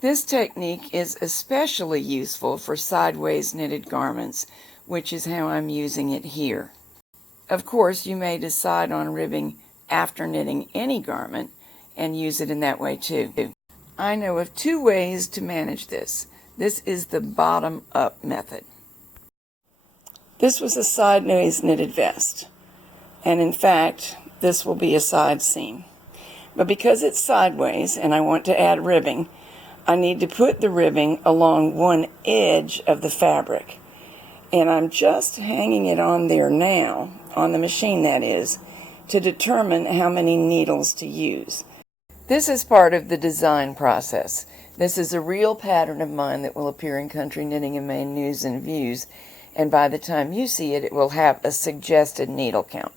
This technique is especially useful for sideways knitted garments, which is how I'm using it here. Of course, you may decide on ribbing after knitting any garment and use it in that way too. I know of 2 ways to manage this. This is the bottom-up method. This was a sideways knitted vest, and in fact, this will be a side seam. But because it's sideways and I want to add ribbing, I need to put the ribbing along one edge of the fabric. And I'm just hanging it on there now, on the machine that is, to determine how many needles to use. This is part of the design process. This is a real pattern of mine that will appear in Country Knitting and Maine News and Views, and by the time you see it, it will have a suggested needle count.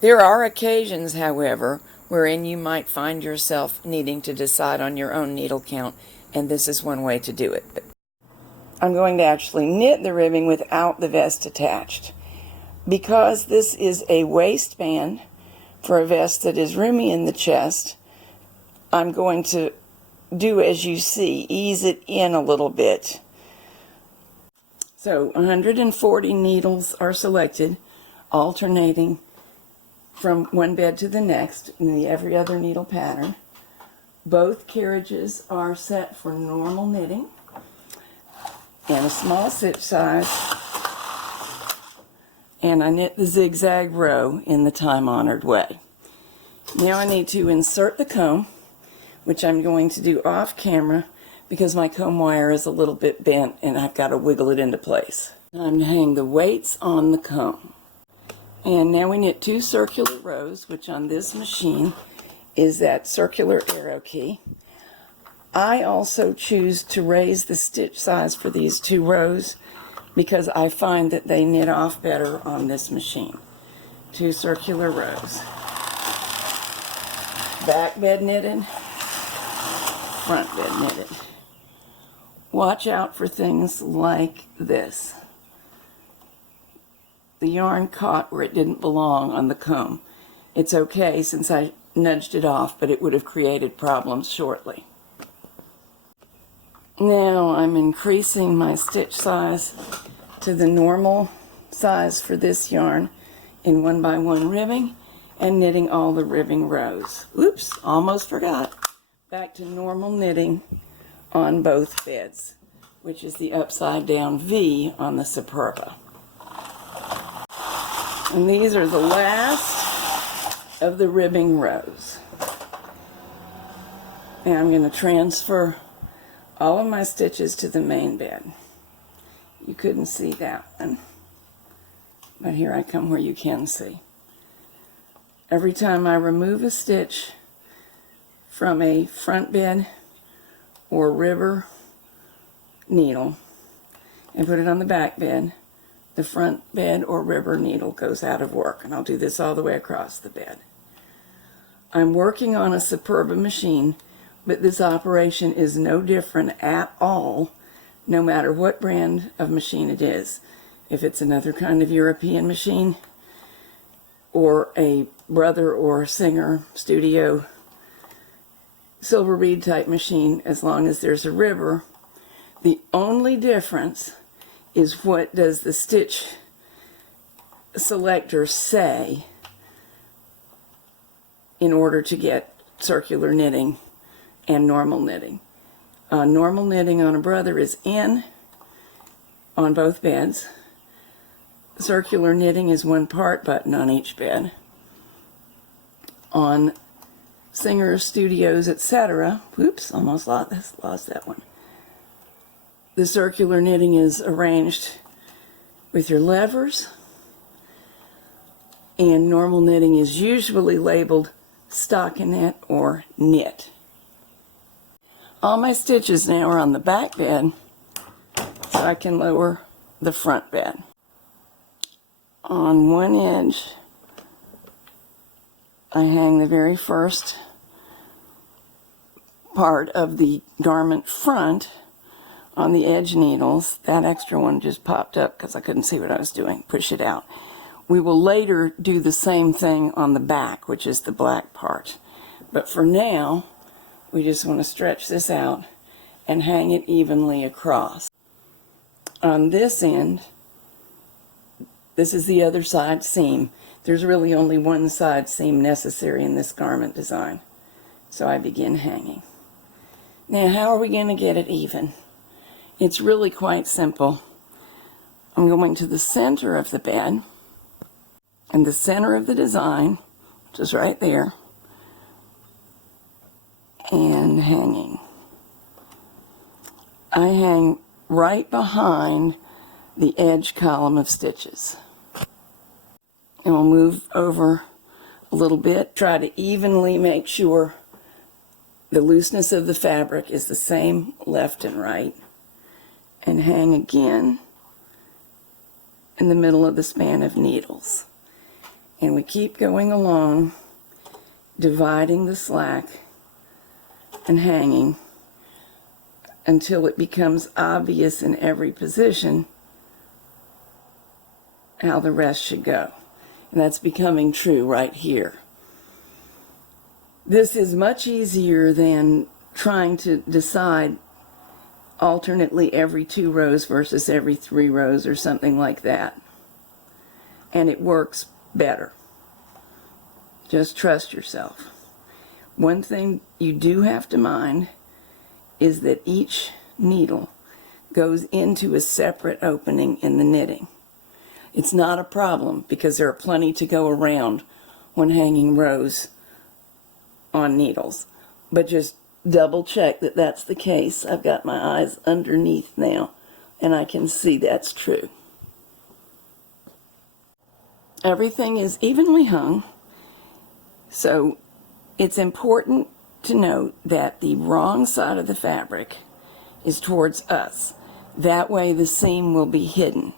There are occasions, however, wherein you might find yourself needing to decide on your own needle count, and this is one way to do it. I'm going to actually knit the ribbing without the vest attached. Because this is a waistband for a vest that is roomy in the chest, I'm going to do as you see, ease it in a little bit. So 140 needles are selected, alternating from one bed to the next in the every other needle pattern. Both carriages are set for normal knitting and a small stitch size, and I knit the zigzag row in the time-honored way. Now I need to insert the comb, which I'm going to do off camera because my comb wire is a little bit bent and I've got to wiggle it into place. I'm to hang the weights on the comb. And now we knit 2 circular rows, which on this machine is that circular arrow key. I also choose to raise the stitch size for these 2 rows because I find that they knit off better on this machine. 2 circular rows. Back bed knitted, front bed knitted. Watch out for things like this. The yarn caught where it didn't belong on the comb. It's okay since I nudged it off, but it would have created problems shortly. Now I'm increasing my stitch size to the normal size for this yarn in 1x1 ribbing and knitting all the ribbing rows. Oops, almost forgot. Back to normal knitting on both beds, which is the upside down V on the Superba. And these are the last of the ribbing rows. And I'm going to transfer all of my stitches to the main bed. You couldn't see that one, but here I come where you can see. Every time I remove a stitch from a front bed or ribber needle and put it on the back bed, the front bed or ribber needle goes out of work, and I'll do this all the way across the bed. I'm working on a Superba machine, but this operation is no different at all, no matter what brand of machine it is. If it's another kind of European machine, or a Brother or Singer Studio silver bead type machine, as long as there's a ribber, the only difference is what does the stitch selector say in order to get circular knitting and normal knitting. Normal knitting on a Brother is in on both beds. Circular knitting is 1 part button on each bed. On Singer Studios, etc. Whoops, almost lost that one. The circular knitting is arranged with your levers, and normal knitting is usually labeled stockinette or knit. All my stitches now are on the back bed, so I can lower the front bed. On one edge, I hang the very first part of the garment front on the edge needles. That extra one just popped up because I couldn't see what I was doing. Push it out. We will later do the same thing on the back, which is the black part. But for now, we just want to stretch this out and hang it evenly across. On this end, this is the other side seam. There's really only one side seam necessary in this garment design. So I begin hanging. Now, how are we going to get it even? It's really quite simple. I'm going to the center of the bed, and the center of the design, which is right there, and hanging. I hang right behind the edge column of stitches. And we'll move over a little bit, try to evenly make sure the looseness of the fabric is the same left and right, and hang again in the middle of the span of needles. And we keep going along, dividing the slack and hanging until it becomes obvious in every position how the rest should go. And that's becoming true right here. This is much easier than trying to decide alternately every 2 rows versus every 3 rows or something like that. And it works better. Just trust yourself. One thing you do have to mind is that each needle goes into a separate opening in the knitting. It's not a problem because there are plenty to go around when hanging rows on needles. But just double check that that's the case. I've got my eyes underneath now and I can see that's true. Everything is evenly hung, so it's important to note that the wrong side of the fabric is towards us. That way the seam will be hidden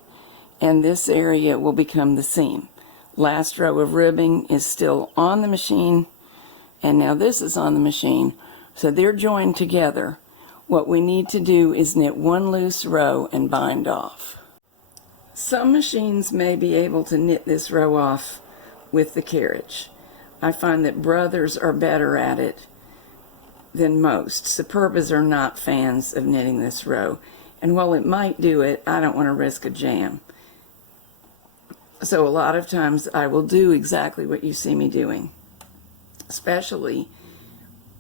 and this area will become the seam. Last row of ribbing is still on the machine, and now this is on the machine, so they're joined together. What we need to do is knit one loose row and bind off. Some machines may be able to knit this row off with the carriage. I find that Brothers are better at it than most. Superbas are not fans of knitting this row, and while it might do it, I don't want to risk a jam. So a lot of times I will do exactly what you see me doing, especially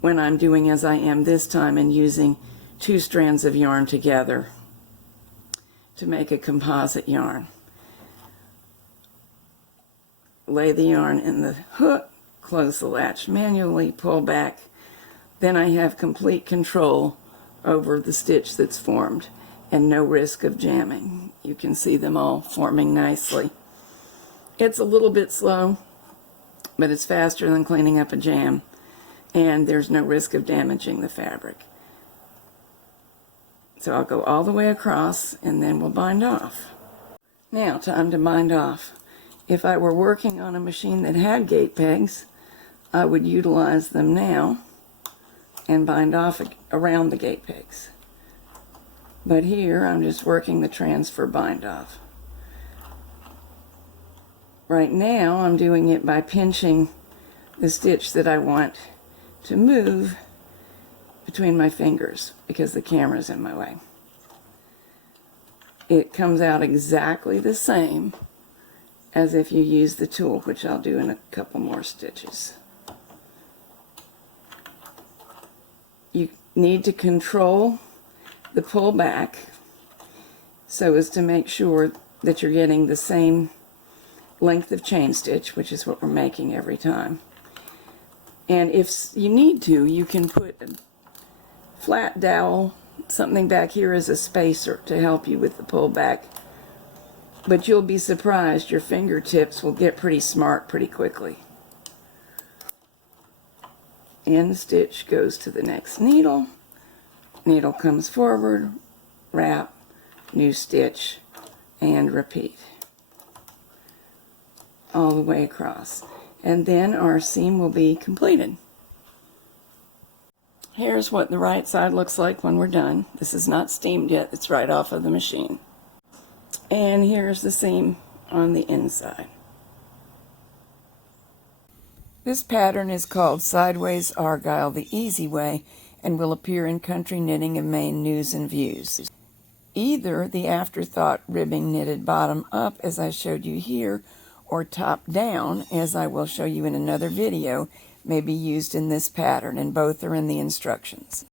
when I'm doing as I am this time and using 2 strands of yarn together to make a composite yarn. Lay the yarn in the hook, close the latch manually, pull back. Then I have complete control over the stitch that's formed and no risk of jamming. You can see them all forming nicely. It's a little bit slow, but it's faster than cleaning up a jam, and there's no risk of damaging the fabric. So I'll go all the way across and then we'll bind off. Now, time to bind off. If I were working on a machine that had gate pegs, I would utilize them now and bind off around the gate pegs. But here I'm just working the transfer bind off. Right now I'm doing it by pinching the stitch that I want to move between my fingers because the camera's in my way. It comes out exactly the same as if you use the tool, which I'll do in a couple more stitches. You need to control the pull back so as to make sure that you're getting the same length of chain stitch, which is what we're making every time. And if you need to, you can put a flat dowel, something back here as a spacer to help you with the pull back. But you'll be surprised, your fingertips will get pretty smart pretty quickly. End stitch goes to the next needle. Needle comes forward, wrap, new stitch, and repeat all the way across. And then our seam will be completed. Here's what the right side looks like when we're done. This is not steamed yet, it's right off of the machine. And here's the seam on the inside. This pattern is called Sideways Argyle the Easy Way, and will appear in Country Knitting of Maine News and Views. Either the afterthought ribbing knitted bottom up as I showed you here, or top down as I will show you in another video, may be used in this pattern, and both are in the instructions.